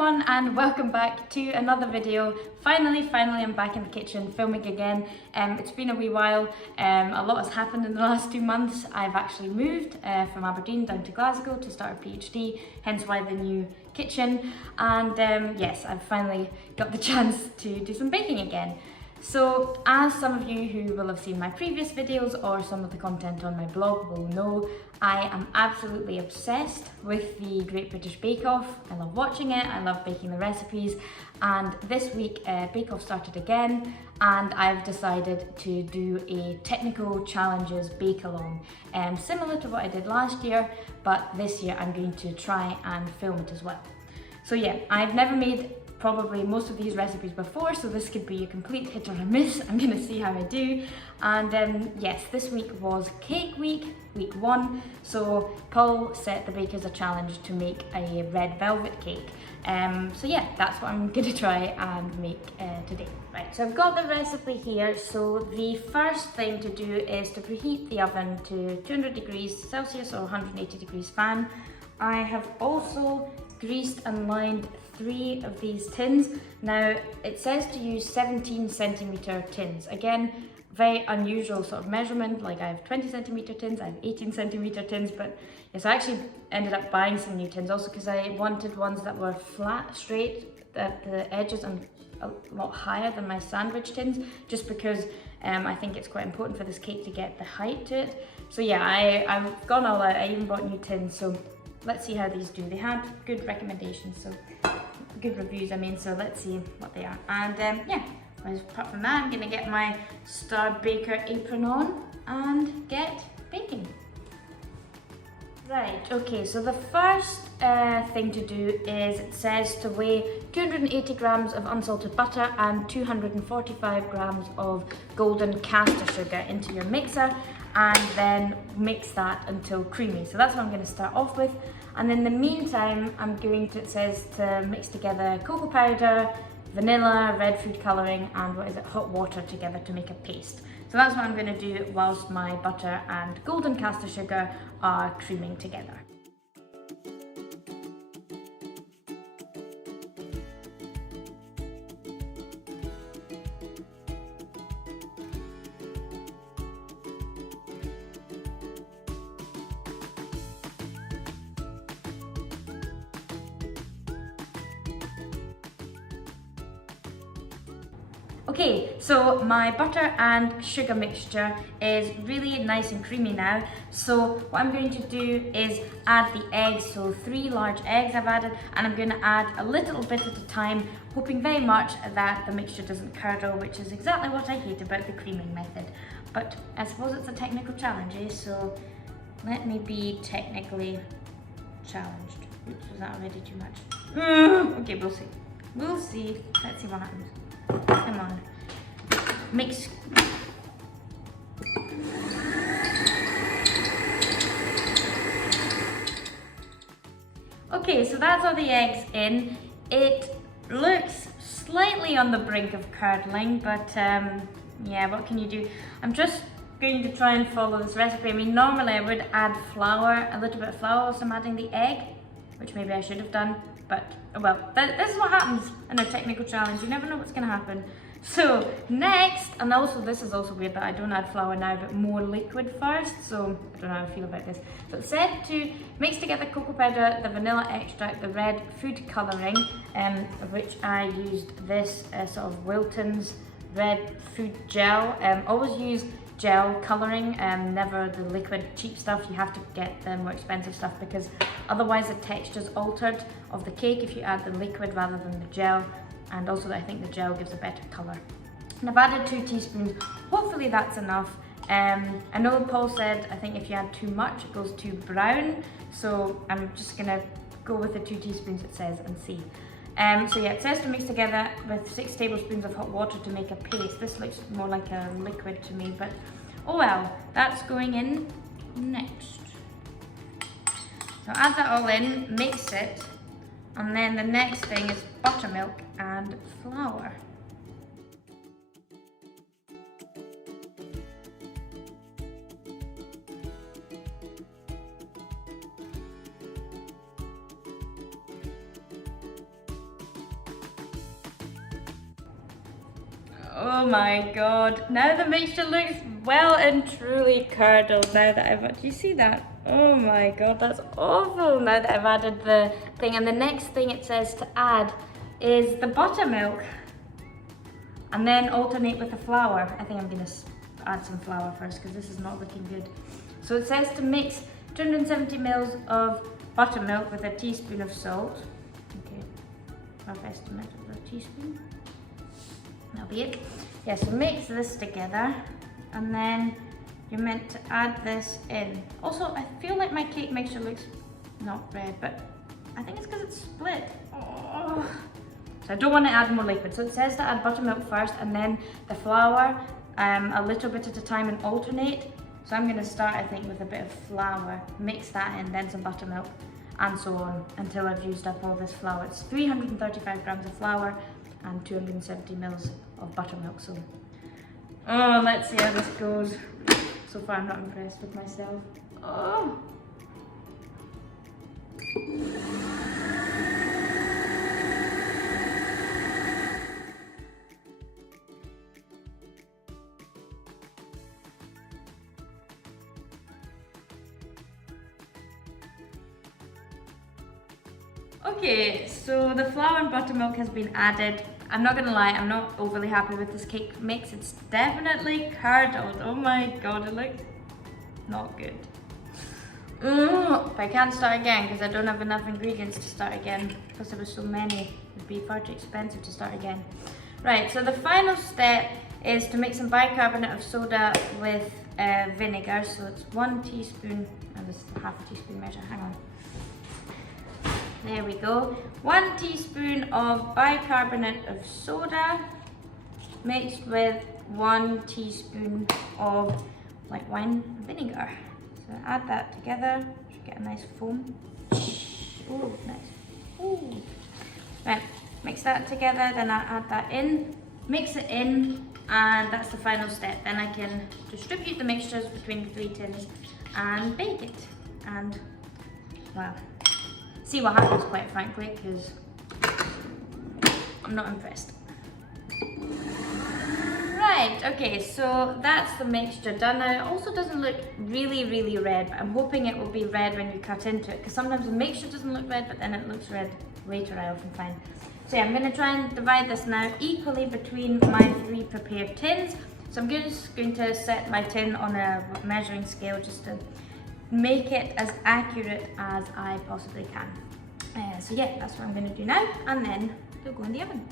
everyone and welcome back to another video. Finally I'm back in the kitchen filming again. It's been a wee while. A lot has happened in the last 2 months. I've actually moved from Aberdeen down to Glasgow to start a PhD, hence why the new kitchen. And yes, I've finally got the chance to do some baking again. So as some of you who will have seen my previous videos or some of the content on my blog will know, I am absolutely obsessed with the Great British Bake Off. I love watching it, I love baking the recipes, and this week Bake Off started again and I've decided to do a technical challenges bake along, similar to what I did last year, but this year I'm going to try and film it as well. So yeah, I've never made probably most of these recipes before, so this could be a complete hit or a miss. I'm gonna see how I do. And yes, this week was cake week, week 1. So Paul set the bakers a challenge to make a red velvet cake. So yeah, that's what I'm gonna try and make today. Right, so I've got the recipe here. So the first thing to do is to preheat the oven to 200 degrees Celsius or 180 degrees fan. I have also greased and lined 3 of these tins. Now it says to use 17cm tins. Again, very unusual sort of measurement. Like I have 20cm tins, I have 18cm tins, but yes, I actually ended up buying some new tins also because I wanted ones that were flat, straight at the edges and a lot higher than my sandwich tins, just because I think it's quite important for this cake to get the height to it. So yeah, I've gone all out. I even bought new tins, so let's see how these do. They had good recommendations, so good reviews I mean, so let's see what they are. And yeah, apart from that, I'm gonna get my Star Baker apron on and get baking. Right, okay, so the first thing to do is, it says to weigh 280 grams of unsalted butter and 245 grams of golden caster sugar into your mixer, and then mix that until creamy. So that's what I'm going to start off with. And in the meantime, it says to mix together cocoa powder, vanilla, red food colouring, and hot water together to make a paste. So that's what I'm going to do whilst my butter and golden caster sugar are creaming together. Okay, so my butter and sugar mixture is really nice and creamy now. So what I'm going to do is add the eggs, so 3 large eggs I've added, and I'm going to add a little bit at a time, hoping very much that the mixture doesn't curdle, which is exactly what I hate about the creaming method. But I suppose it's a technical challenge, eh? So let me be technically challenged. Oops, was that already too much? Okay, we'll see. We'll see. Let's see what happens. Come on, mix. Okay, so that's all the eggs in. It looks slightly on the brink of curdling, but yeah, what can you do? I'm just going to try and follow this recipe. I mean, normally I would add flour, a little bit of flour whilst I'm adding the egg, which maybe I should have done, but well, this is what happens in a technical challenge. You never know what's going to happen. So next, and also this is also weird that I don't add flour now, but more liquid first, so I don't know how I feel about this. So it said to mix together cocoa powder, the vanilla extract, the red food colouring, which I used this sort of Wilton's red food gel. Always use gel colouring, never the liquid cheap stuff. You have to get the more expensive stuff because otherwise the texture's altered of the cake if you add the liquid rather than the gel, and also I think the gel gives a better colour. And I've added 2 teaspoons, hopefully that's enough. I know Paul said I think if you add too much it goes too brown, so I'm just gonna go with the 2 teaspoons it says and see. So yeah, it says to mix together with 6 tablespoons of hot water to make a paste. This looks more like a liquid to me, but oh well, that's going in next. So add that all in, mix it, and then the next thing is buttermilk and flour. Oh my god. Now the mixture looks well and truly curdled now that do you see that? Oh my god, that's awful now that I've added the thing. And the next thing it says to add is the buttermilk. And then alternate with the flour. I think I'm gonna add some flour first because this is not looking good. So it says to mix 270 mils of buttermilk with a teaspoon of salt. Okay, rough estimate of a teaspoon. That'll be it. Yeah, so mix this together and then you're meant to add this in. Also, I feel like my cake mixture looks not red, but I think it's because it's split. Oh. So I don't want to add more liquid. So it says to add buttermilk first and then the flour a little bit at a time and alternate. So I'm going to start, I think, with a bit of flour, mix that in, then some buttermilk, and so on until I've used up all this flour. It's 335 grams of flour and 270 mils of buttermilk. So, oh, let's see how this goes. So far, I'm not impressed with myself. Oh. Okay, so the flour and buttermilk has been added. I'm not gonna lie, I'm not overly happy with this cake mix. It's definitely curdled. Oh my god, it looks not good. I can't start again because I don't have enough ingredients to start again. Plus there were so many, it would be far too expensive to start again. Right, so the final step is to make some bicarbonate of soda with vinegar. So it's 1 teaspoon, and this is half a teaspoon measure, hang on. There we go. 1 teaspoon of bicarbonate of soda mixed with 1 teaspoon of white wine vinegar. So add that together, should get a nice foam. Oh, nice. Ooh. Right, mix that together, then I add that in, mix it in, and that's the final step. Then I can distribute the mixtures between the 3 tins and bake it. And, wow. See what happens, quite frankly, because I'm not impressed. Right, okay, so that's the mixture done. Now, it also doesn't look really, really red, but I'm hoping it will be red when you cut into it, because sometimes the mixture doesn't look red, but then it looks red later, I often find. So yeah, I'm going to try and divide this now equally between my 3 prepared tins. So I'm just going to set my tin on a measuring scale just to make it as accurate as I possibly can. So yeah, that's what I'm going to do now, and then they'll go in the oven.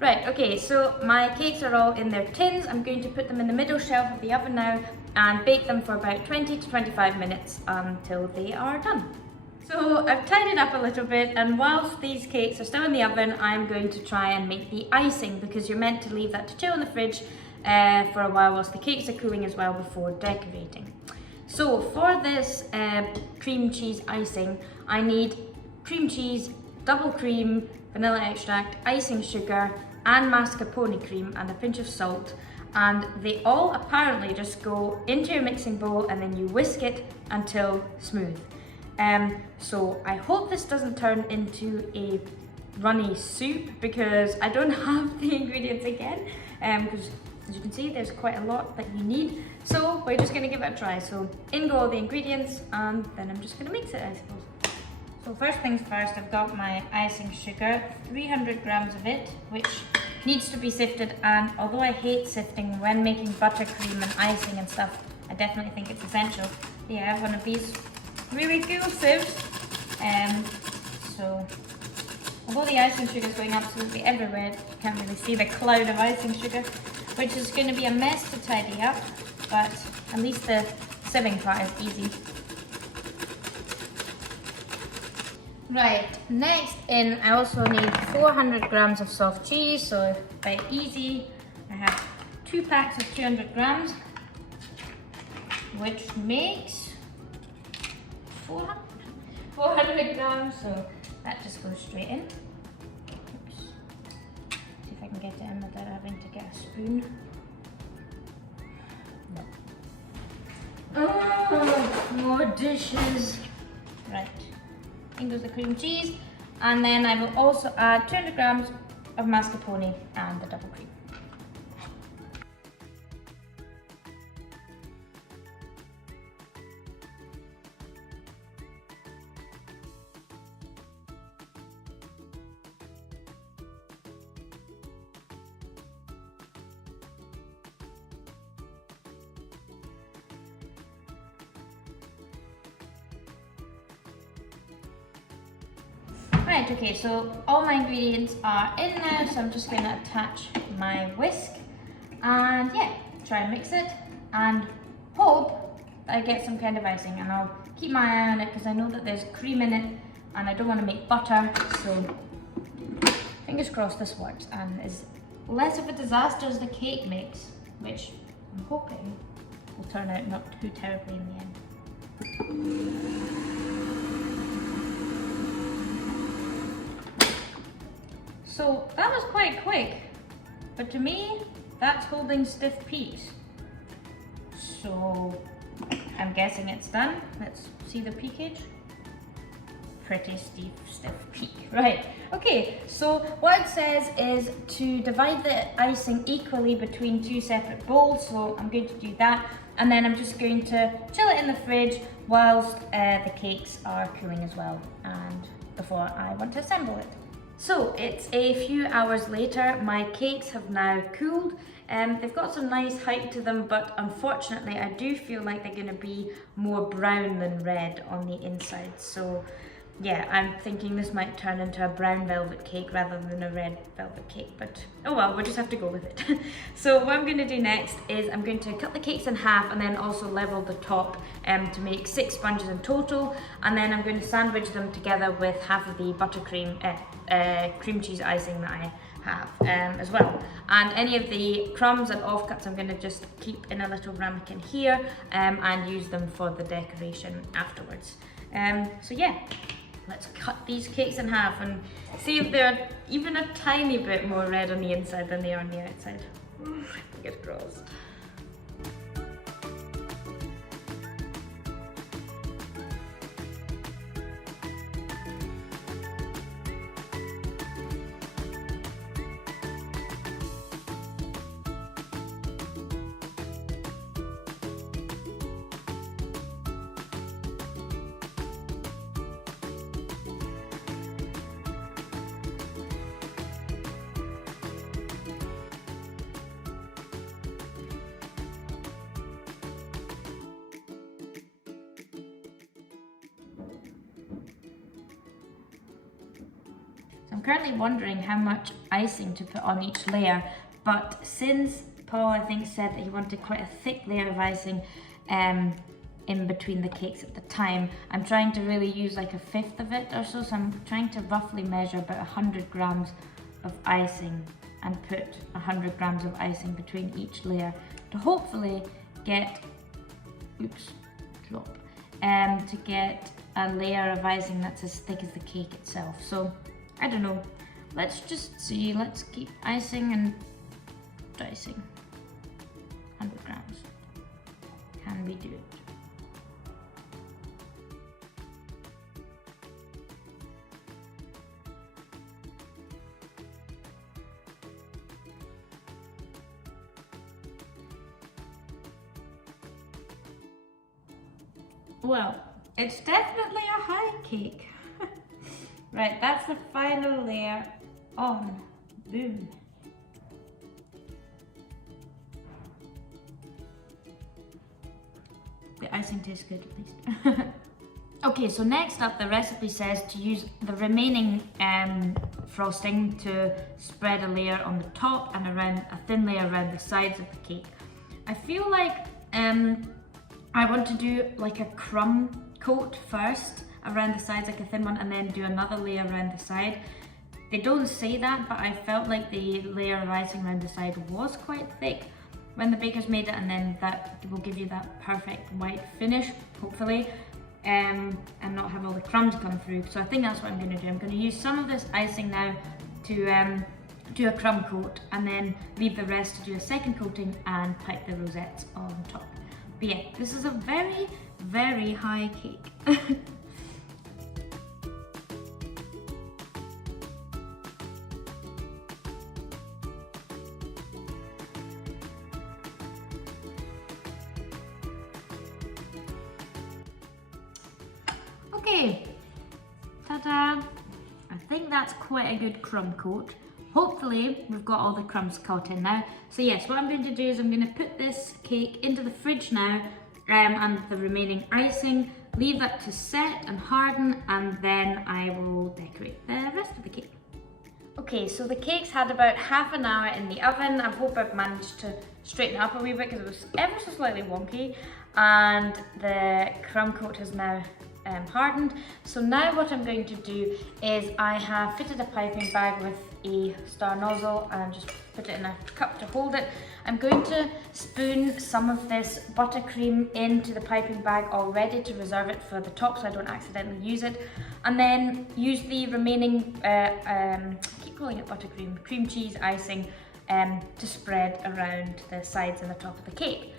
Right, okay, so my cakes are all in their tins. I'm going to put them in the middle shelf of the oven now and bake them for about 20 to 25 minutes until they are done. So I've tidied up a little bit, and whilst these cakes are still in the oven, I'm going to try and make the icing, because you're meant to leave that to chill in the fridge for a while whilst the cakes are cooling as well before decorating. So for this cream cheese icing, I need cream cheese, double cream, vanilla extract, icing sugar, and mascarpone cream, and a pinch of salt. And they all apparently just go into your mixing bowl and then you whisk it until smooth. So I hope this doesn't turn into a runny soup, because I don't have the ingredients again, because as you can see there's quite a lot that you need. So we're just going to give it a try. So in go all the ingredients, and then I'm just going to mix it, I suppose. So first things first, I've got my icing sugar, 300 grams of it, which needs to be sifted, and although I hate sifting when making buttercream and icing and stuff, I definitely think it's essential. Yeah, I have one of these really cool sieves. So although the icing sugar is going absolutely everywhere, you can't really see the cloud of icing sugar, which is going to be a mess to tidy up, but at least the sieving part is easy. Right, next in, I also need 400 grams of soft cheese, so quite easy. I have 2 packs of 200 grams, which makes 400 grams, so that just goes straight in. Oops. See if I can get it in without having to get a spoon. No. the dishes. Right, in goes the cream cheese. And then I will also add 200 grams of mascarpone and the double cream. Right, okay, so all my ingredients are in there, so I'm just going to attach my whisk and yeah, try and mix it and hope that I get some kind of icing, and I'll keep my eye on it because I know that there's cream in it and I don't want to make butter, so fingers crossed this works and is less of a disaster as the cake makes, which I'm hoping will turn out not too terribly in the end. So that was quite quick, but to me, that's holding stiff peaks. So I'm guessing it's done. Let's see the peakage. Pretty stiff peak. Right, okay, so what it says is to divide the icing equally between 2 separate bowls, so I'm going to do that. And then I'm just going to chill it in the fridge whilst the cakes are cooling as well, and before I want to assemble it. So it's a few hours later, my cakes have now cooled. They've got some nice height to them, but unfortunately I do feel like they're going to be more brown than red on the inside. So yeah, I'm thinking this might turn into a brown velvet cake rather than a red velvet cake, but oh well, we'll just have to go with it. So what I'm going to do next is I'm going to cut the cakes in half and then also level the top to make 6 sponges in total, and then I'm going to sandwich them together with half of the buttercream cream cheese icing that I have as well. And any of the crumbs and offcuts I'm going to just keep in a little ramekin here and use them for the decoration afterwards. So yeah, let's cut these cakes in half and see if they're even a tiny bit more red on the inside than they are on the outside. Fingers crossed. I'm currently wondering how much icing to put on each layer, but since Paul, I think, said that he wanted quite a thick layer of icing in between the cakes at the time, I'm trying to really use like 1/5 of it or so, so I'm trying to roughly measure about 100 grams of icing and put 100 grams of icing between each layer to hopefully get, to get a layer of icing that's as thick as the cake itself. So I don't know, let's just see, let's keep icing and dicing. 100 grams. Can we do it? Well, it's definitely a high cake. Right, that's the final layer on. Boom. The icing tastes good at least. Okay, so next up the recipe says to use the remaining frosting to spread a layer on the top and around a thin layer around the sides of the cake. I feel like I want to do like a crumb coat first around the sides, like a thin one, and then do another layer around the side. They don't say that, but I felt like the layer of icing around the side was quite thick when the bakers made it, and then that will give you that perfect white finish, hopefully, and not have all the crumbs come through. So I think that's what I'm going to do. I'm going to use some of this icing now to do a crumb coat, and then leave the rest to do a second coating and pipe the rosettes on top. But yeah, this is a very, very high cake. Okay, ta-da! I think that's quite a good crumb coat. Hopefully we've got all the crumbs caught in now. So yes, what I'm going to do is I'm going to put this cake into the fridge now and the remaining icing, leave that to set and harden, and then I will decorate the rest of the cake. Okay, so the cake's had about half an hour in the oven. I hope I've managed to straighten it up a wee bit because it was ever so slightly wonky, and the crumb coat has now hardened. So now what I'm going to do is I have fitted a piping bag with a star nozzle and just put it in a cup to hold it. I'm going to spoon some of this buttercream into the piping bag already to reserve it for the top so I don't accidentally use it, and then use the remaining, I keep calling it buttercream, cream cheese icing to spread around the sides and the top of the cake,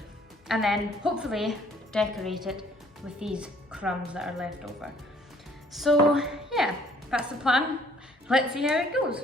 and then hopefully decorate it with these crumbs that are left over. So yeah, that's the plan. Let's see how it goes.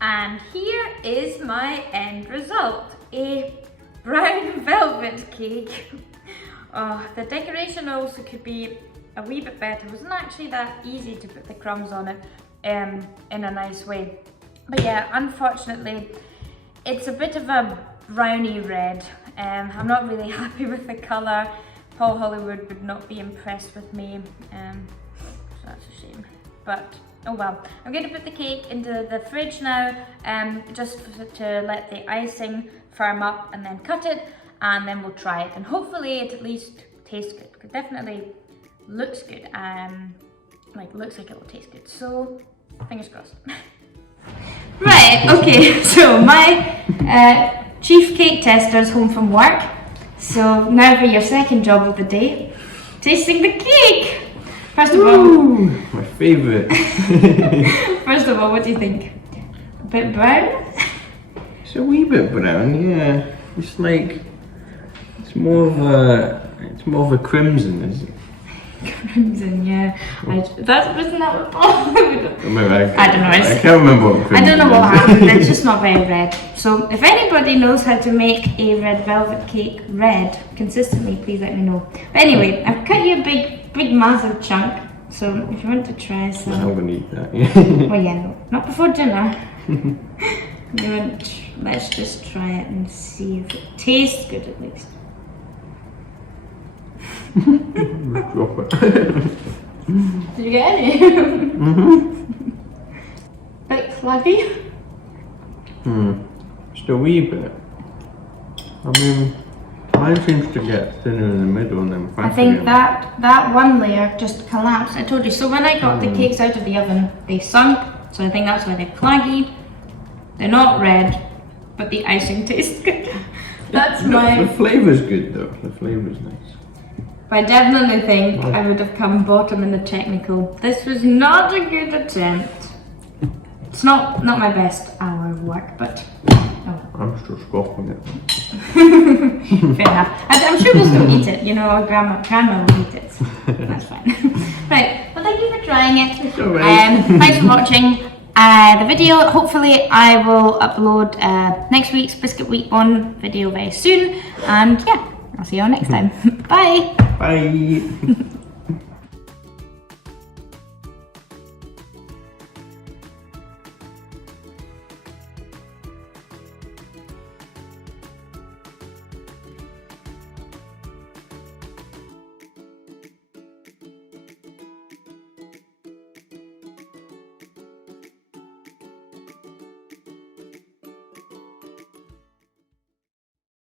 And here is my end result, a brown velvet cake. Oh, the decoration also could be a wee bit better. It wasn't actually that easy to put the crumbs on it in a nice way. But yeah, unfortunately, it's a bit of a browny red. I'm not really happy with the colour. Paul Hollywood would not be impressed with me, so that's a shame. But oh well. I'm going to put the cake into the fridge now, just to let the icing firm up, and then cut it, and then we'll try it, and hopefully it at least tastes good. It definitely looks good, looks like it will taste good. So fingers crossed. Right, okay, so my chief cake tester's home from work. So now for your second job of the day, tasting the cake. First of all, my favourite. First of all, what do you think? A bit brown? It's a wee bit brown, yeah. It's like more of a crimson, isn't it? Crimson, yeah. Wasn't that what Paul would have? I don't know. I can't remember what crimson I don't know what happened. It's just not very red. So if anybody knows how to make a red velvet cake red consistently, please let me know. But anyway, I've cut you a big massive chunk. So if you want to try some, I'm gonna eat that. Yeah. Well, yeah, no, not before dinner. Let's just try it and see if it tastes good at least. Drop it. Did you get any? Mm-hmm. Bit flaggy? Just a wee bit. I mean, mine seems to get thinner in the middle and then fatter. I think that one layer just collapsed. I told you. So when I got the cakes out of the oven, they sunk. So I think that's why they're claggy. They're not red, but the icing tastes good. That's my... The flavour's good though. The flavour's nice. But I definitely think I would have come bottom in the technical. This was not a good attempt. It's not my best hour of work, but oh. I'm still scoffing it. Fair enough. I'm sure we'll still eat it. You know, grandma will eat it. So that's fine. Right. Well, thank you for trying it. It's all right. Thanks for watching the video. Hopefully, I will upload next week's Biscuit Week 1 video very soon. And yeah, I'll see you all next time. Bye. Bye.